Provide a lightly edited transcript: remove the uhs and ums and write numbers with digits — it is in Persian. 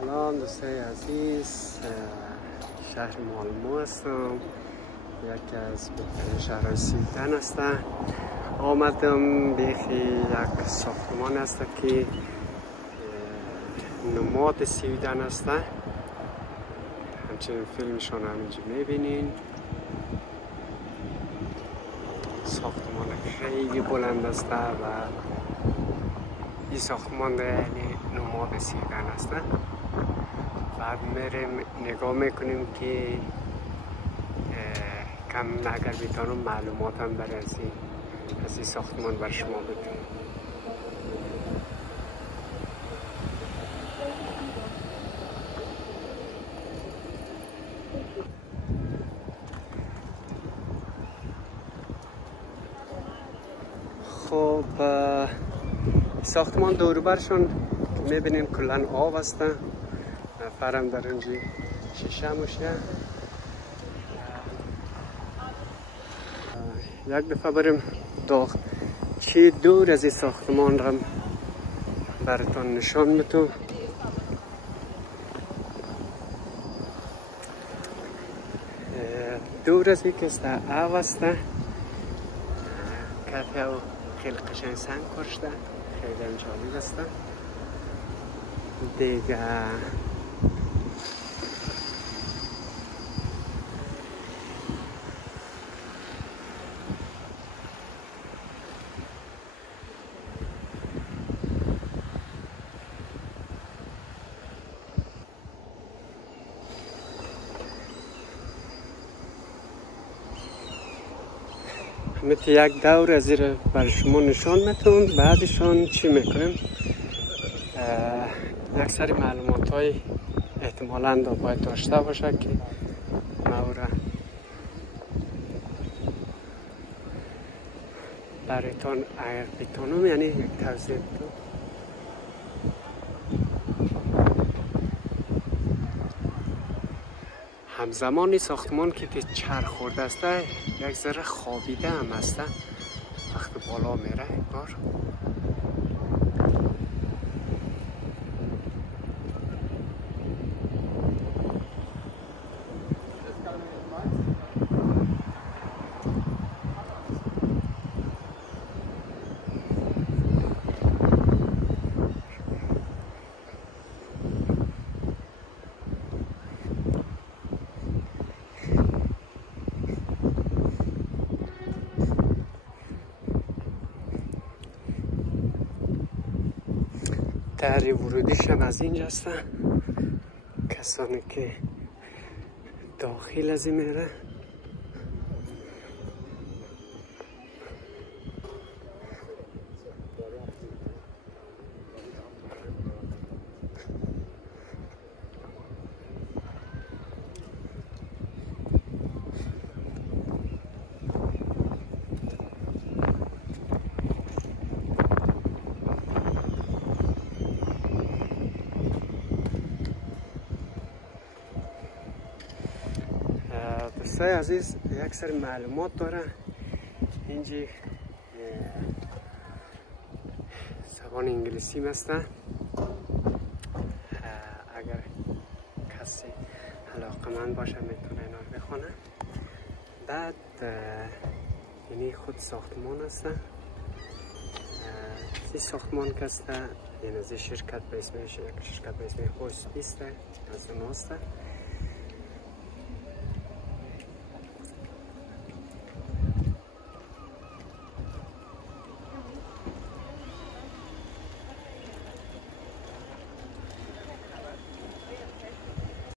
سلام دوستای عزیز، شهر مالمو هستم، یکی از بهترین شهرهای سویدن هستم. آمدم بیخی یک ساختمان است که نماد سویدن است. همچنین فیلمشان همینجا میبینین. ساختمان خیلی بلند است و این ساختمان یعنی نماد سویدن است. بعد میریم نگاه میکنیم که کم اگر بتانم معلومات هم برای از این ساختمان بر شما بدم. خب ساختمان دوروبرشون میبینین کلن آب هستن، فرم در اینجا شیشه میشه. یک دفعه بریم چی دور از این ساختمان را براتون نشان میتونم. دور از این کسته آب هسته، کافی او خیلی قشنگ سنگ کشته، خیلی هم جالب هسته دیگه. مثل یک دور از این بر شما نشان میتونم. بعدشان چی میکنیم؟ یک سری معلومات های احتمالاً باید داشته باشه که مورا برایتان اگر بتانم یعنی یک توضیح بدم. همزمان ساختمان که چرخ خورده است یک ذره خوابیده هم است. وقتی بالا میره انگار در ورودیش هم از اینجا هستن. کسانی که داخل از این میره دوستای عزیز. یک سری معلومات داره اینجا. زبان انگلیسی هستن. اگر کسی علاقمند باشه میتونه اینا رو بخونه. بعد یعنی خود ساختمان هستن. این ساختمان که هستن یعنی از شرکت به اسمش یک شرکت به اسم هوس بیسته از اون هستن.